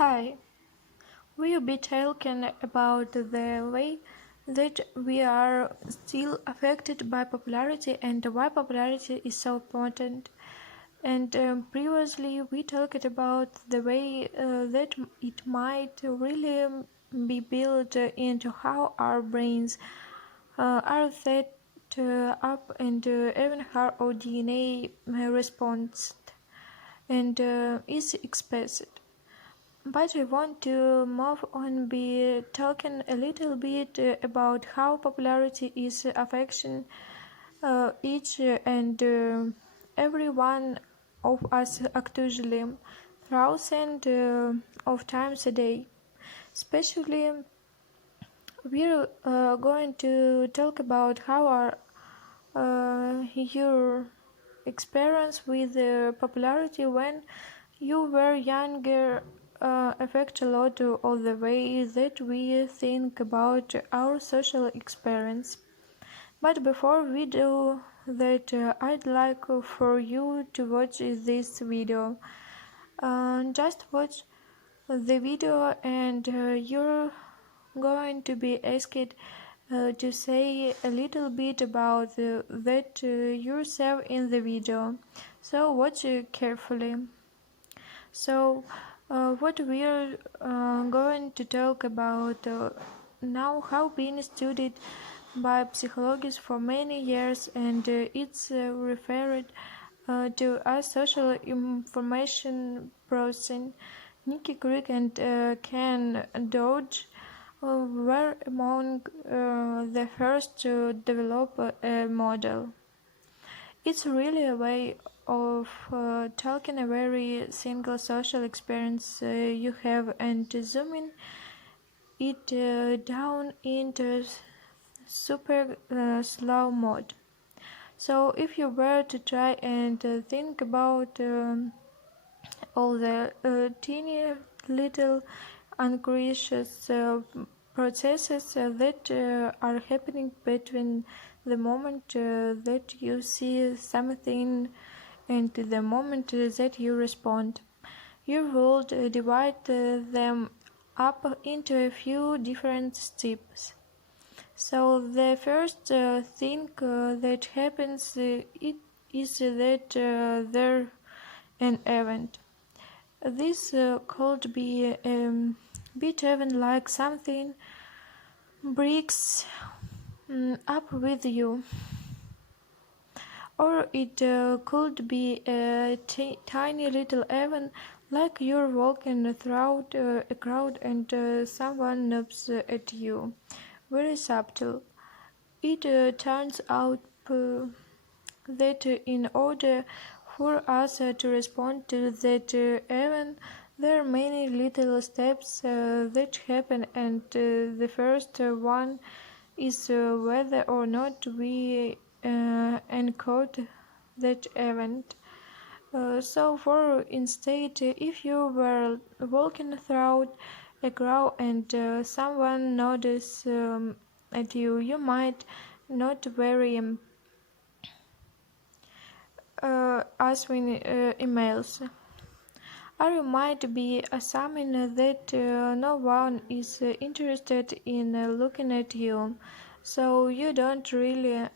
Hi, we'll be talking about the way that we are still affected by popularity and why popularity is so important. And previously, we talked about the way that it might really be built into how our brains are set up and even how our DNA responds and is expressed. But I want to move on be talking a little bit about how popularity is affecting each and every one of us actually thousands of times a day. Especially, we're going to talk about how your experience with popularity when you were younger affect a lot of the way that we think about our social experience. But before we do that, I'd like for you to watch this video. Just watch the video and you're going to be asked to say a little bit about that yourself in the video. So watch carefully. So, what we are going to talk about now have been studied by psychologists for many years, and it's referred to as social information processing. Nikki Crick and Ken Dodge were among the first to develop a model. It's really a way of taking a very single social experience you have and zooming it down into super slow mode. So if you were to try and think about all the teeny little unconscious processes that are happening between the moment that you see something and the moment that you respond. You would divide them up into a few different steps. So the first thing that happens it is that there an event. This could be a bit even like something breaks up with you, or it could be a tiny little event like you're walking through a crowd and someone nubs at you. Very subtle. It turns out that in order for us to respond to that event, there are many little steps that happen, and the first one is whether or not we encode that event. So, for instance, if you were walking through a crowd and someone notices at you, you might not very answering emails. Or you might be assuming that no one is interested in looking at you, so you don't really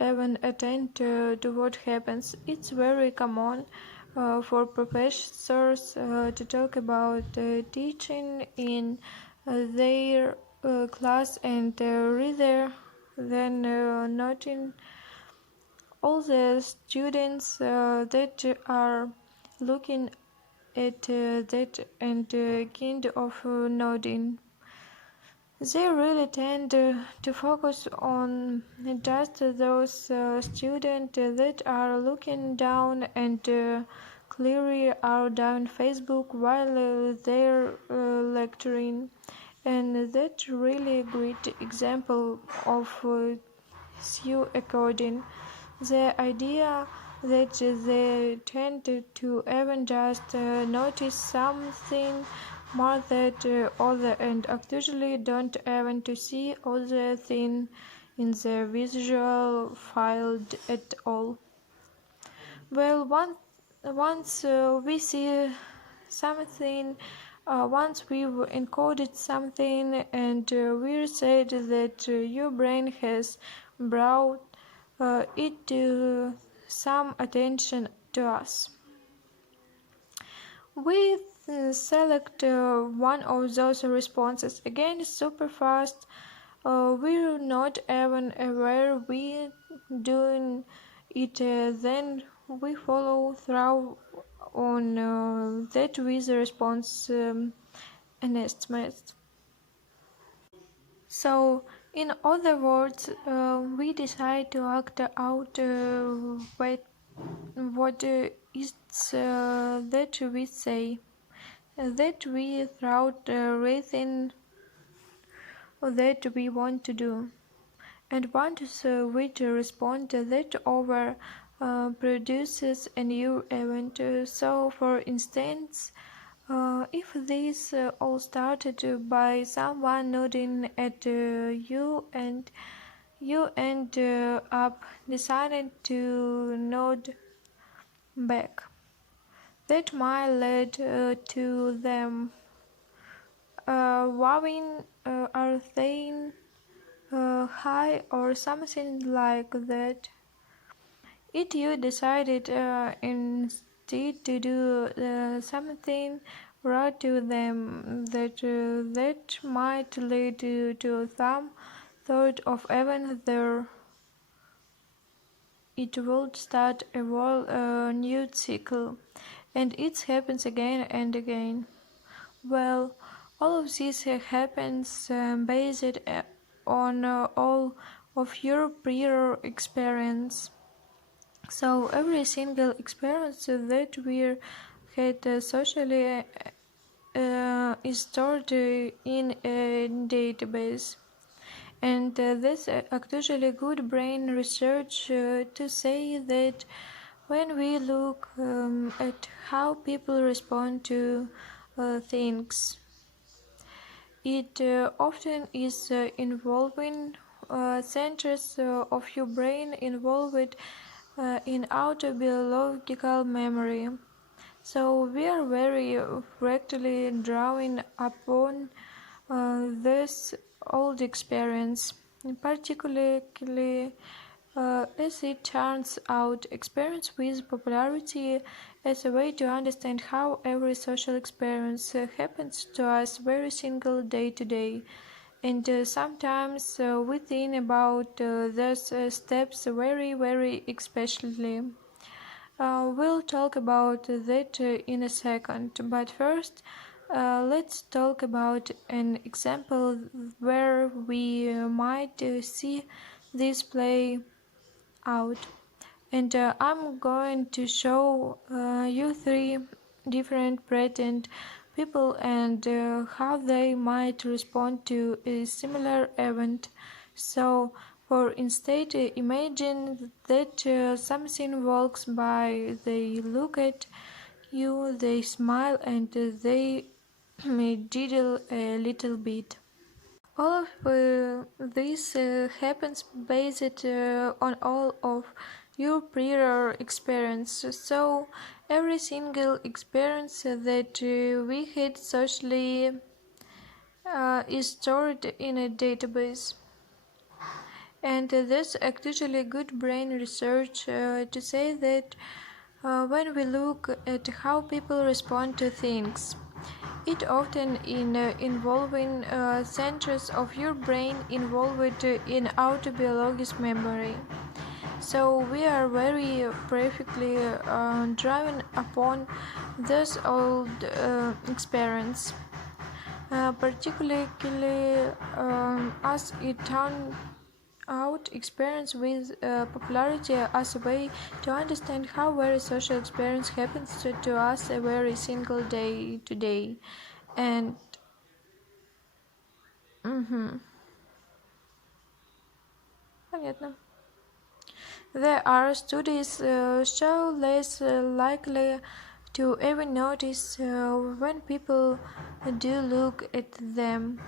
even attend to what happens. It's very common for professors to talk about teaching in their class and rather than noting all the students that are looking at that and kind of nodding. They really tend to focus on just those students that are looking down and clearly are down Facebook while they're lecturing. And that's really a great example of Sue according. The idea that they tend to even just notice something more than other and actually don't even to see other thing in the visual field at all. Well, once we see something Once we've encoded something and we said that your brain has brought it to some attention to us. We select one of those responses again super fast. We're not even aware we're doing it. Then we follow through on that with the response an estimate. So, in other words, we decide to act out what is that we say, that we throughout everything that we want to do, and once we respond that over produces a new event. So, for instance, if this all started by someone nodding at you and you end up deciding to nod back, that might lead to them wowing or saying hi or something like that. If you decided instead to do something right to them that might lead to some thought of even there, it would start a whole new cycle, and it happens again and again. Well, all of this happens based on all of your prior experience. So every single experience that we had socially is stored in a database. And this actually good brain research to say that when we look at how people respond to things, it often is involving centers of your brain involved in autobiological memory. So we are very directly drawing upon this old experience, particularly as it turns out, experience with popularity as a way to understand how every social experience happens to us very single day to day. And sometimes we think about those steps very especially. We'll talk about that in a second, but first, let's talk about an example where we might see this play out. And I'm going to show you three different pretend people and how they might respond to a similar event. So, for instance, imagine that something walks by, they look at you, they smile, and they diddle a little bit. All of this happens based on all of your prior experience. So every single experience that we had socially is stored in a database. And there's actually good brain research to say that when we look at how people respond to things, it often involving centers of your brain involved in autobiological memory. So we are very perfectly drawing upon this old experience, particularly as it turned out experience with popularity as a way to understand how very social experience happens to us a very single day to day. And понятно. There are studies show less likely to even notice when people do look at them.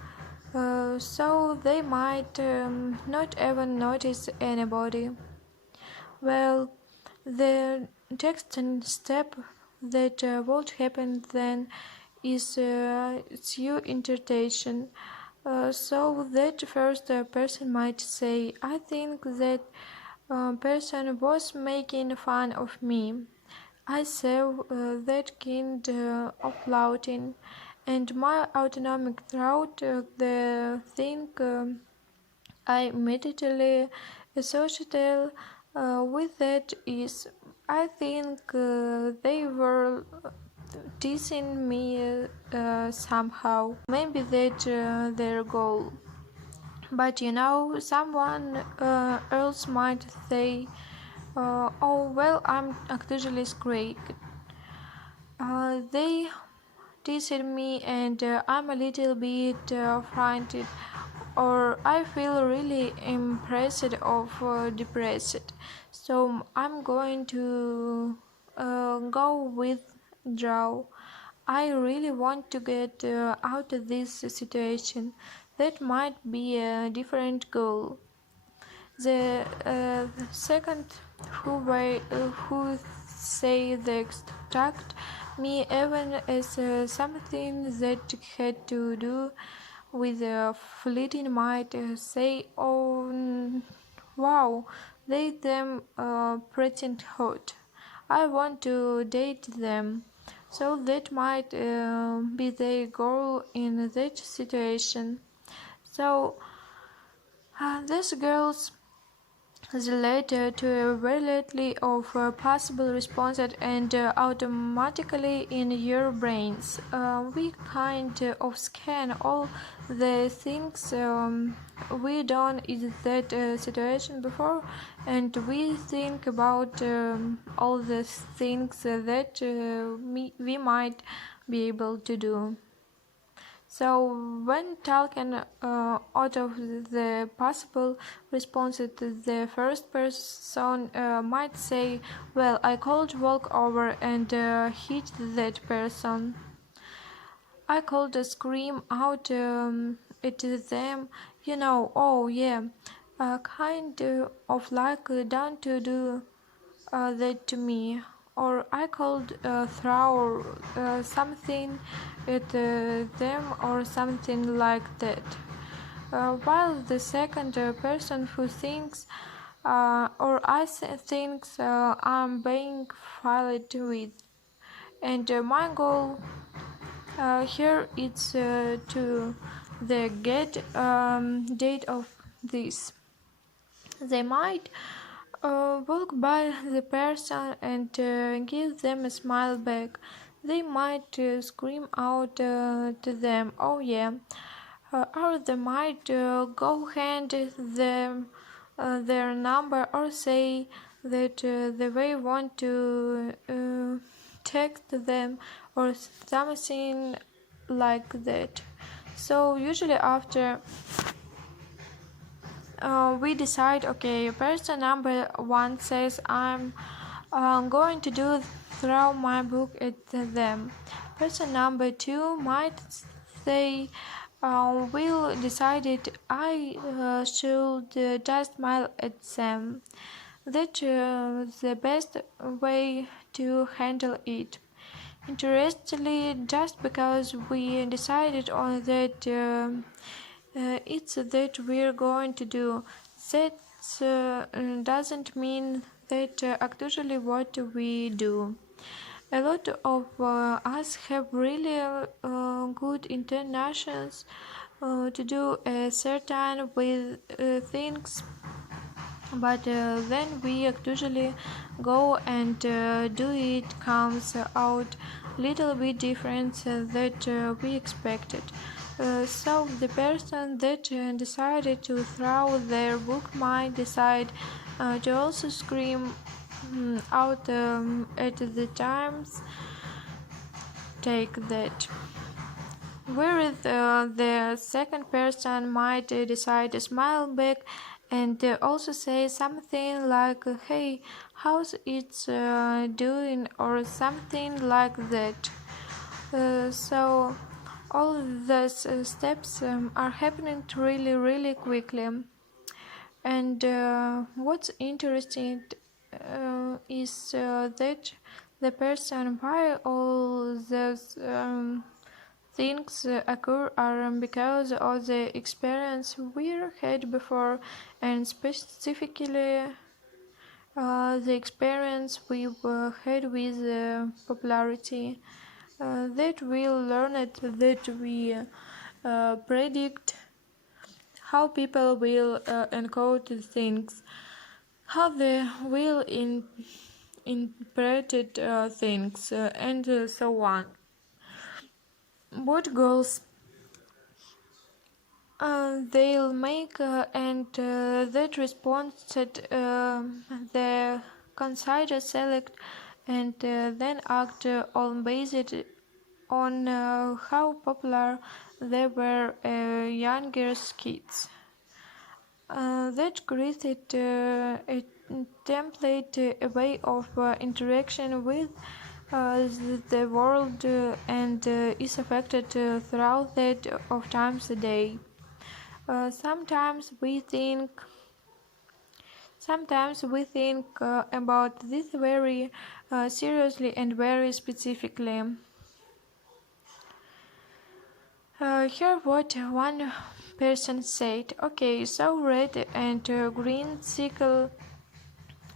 So they might not even notice anybody. Well, the next step that would happen then is it's your interpretation. So that first person might say, I think that person was making fun of me. I saw that kind of flouting, and my autonomic thought, the thing I immediately associated with that is, I think they were teasing me somehow. Maybe that's their goal. But someone else might say, oh, well, I'm actually great. They teased me and I'm a little bit frightened, or I feel really impressed or depressed. So I'm going to go with draw. I really want to get out of this situation. That might be a different goal. The second who say they extract me even as something that had to do with a fleeting might say, oh, wow, they them pretty hot. I want to date them. So that might be their goal in that situation. So these girls relate to a variety of possible responses and automatically in your brains. We kind of scan all the things we done in that situation before, and we think about all the things that we might be able to do. So, when talking out of the possible responses, the first person might say, well, I could walk over and hit that person. I could scream out at them, oh yeah, kind of like don't to do that to me, or I could throw something at them or something like that. While the second person who thinks or thinks I'm being followed with, and my goal here is to the get date of this. They might walk by the person and give them a smile back. They might scream out to them, oh yeah, or they might go hand them their number or say that they want to text them or something like that. So usually after we decide, okay, person number one says I'm going to do throw my book at them. Person number two might say, we'll decided I should just smile at them. That's the best way to handle it. Interestingly, just because we decided on that it's that we're going to do, that doesn't mean that actually what we do. A lot of us have really good intentions to do a certain with things, but then we actually go and do it comes out little bit different that we expected. So the person that decided to throw their book might decide to also scream out at the times take that. Whereas the second person might decide to smile back and also say something like, hey, how's it doing, or something like that. So all those steps are happening really, really quickly. And what's interesting is that the person by all those things occur are because of the experience we had before, and specifically the experience we had with popularity. That we learned that we predict how people will encode things, how they will interpret things, and so on. What goals they'll make, and that response that the consider select and then act on based on how popular they were younger kids. That created a template, a way of interaction with the world, and is affected throughout that of times a day. Sometimes we think about this very seriously and very specifically. Here what one person said: okay, so red and green circle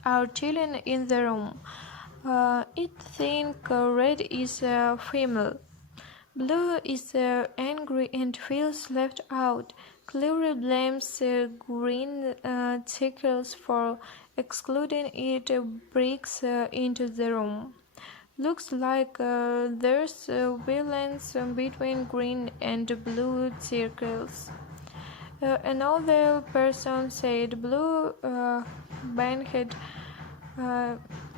are chilling in the room. It think red is female. Blue is angry and feels left out. Clearly blames green circles for excluding it, breaks into the room. Looks like there's violence between green and blue circles. Another person said blue banged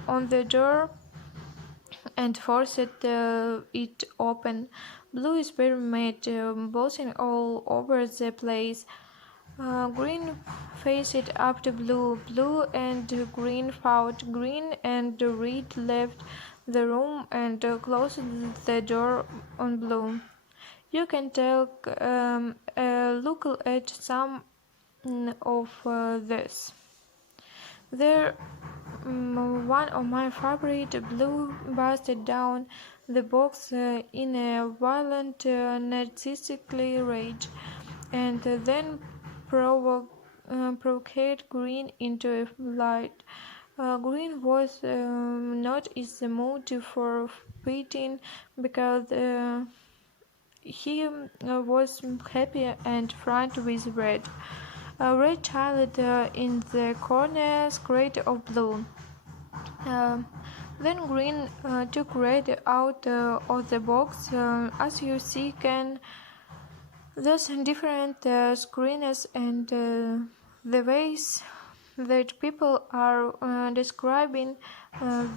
on the door and forced it open. Blue is very mad, buzzing all over the place. Green faced up to blue. Blue and green fought. Green and red left the room and closed the door on blue. You can tell look at some of this. There, one of my favorite blue busted down the box in a violent narcissistic rage, and then provoked green into a flight. Green was not in the mood for fighting because he was happy and frightened with red. Red child in the corner scared of blue. Then green took red out of the box. As you see, can there's different screens and the ways that people are describing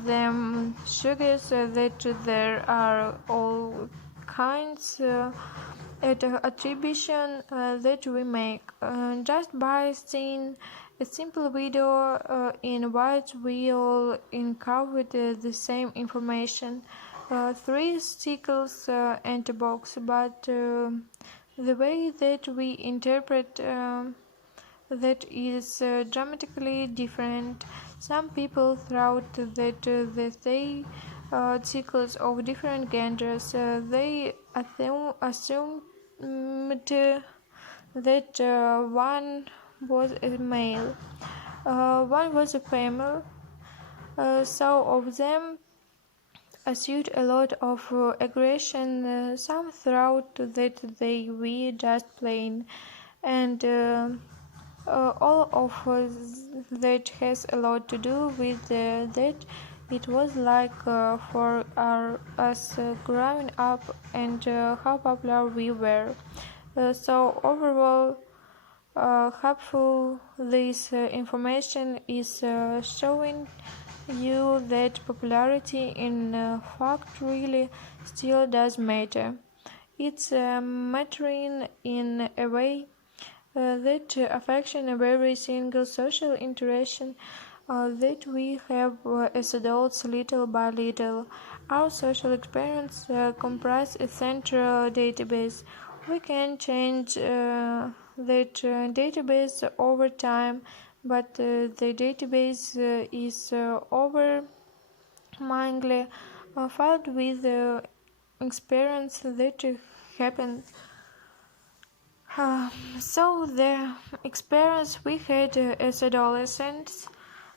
them sugars that there are all kinds attribution that we make just by seeing a simple video in which we all encounter the same information, three stickers and a box, but the way that we interpret that is dramatically different. Some people thought that they cycles of different genders. They assumed that one was a male, one was a female. So of them assumed a lot of aggression. Some thought that they were just plain, and all of that has a lot to do with that it was like for us growing up and how popular we were. So overall, helpful this information is showing you that popularity in fact really still does matter. It's mattering in a way that affects every single social interaction that we have as adults little by little. Our social experience comprise a central database. We can change that database over time, but the database is overwhelmingly filled with experience that happened. So the experience we had as adolescents,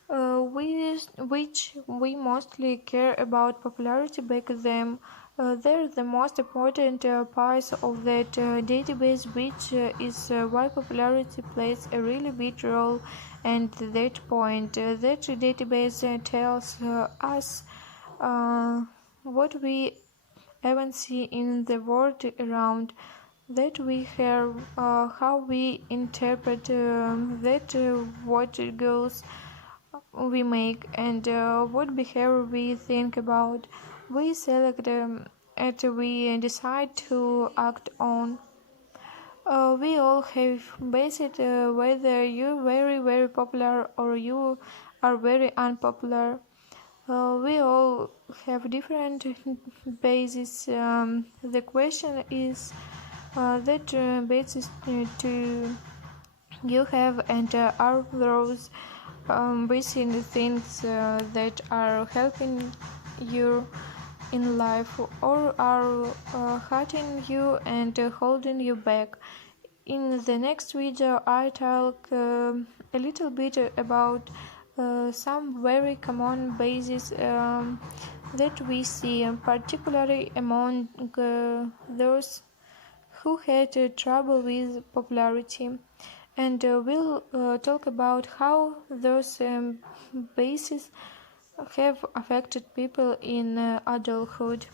which we mostly care about popularity back then, they're the most important parts of that database, which is why popularity plays a really big role. And that point, that database tells us what we even see in the world around that we hear, how we interpret that, what goals we make, and what behavior we think about. We select and we decide to act on. We all have based whether you're very very popular or you are very unpopular. We all have different bases. The question is that basis to you have, and are those basic things that are helping you in life or are hurting you and holding you back. In the next video I talk a little bit about some very common bases that we see, particularly among those who had trouble with popularity, and we'll talk about how those bases have affected people in adulthood.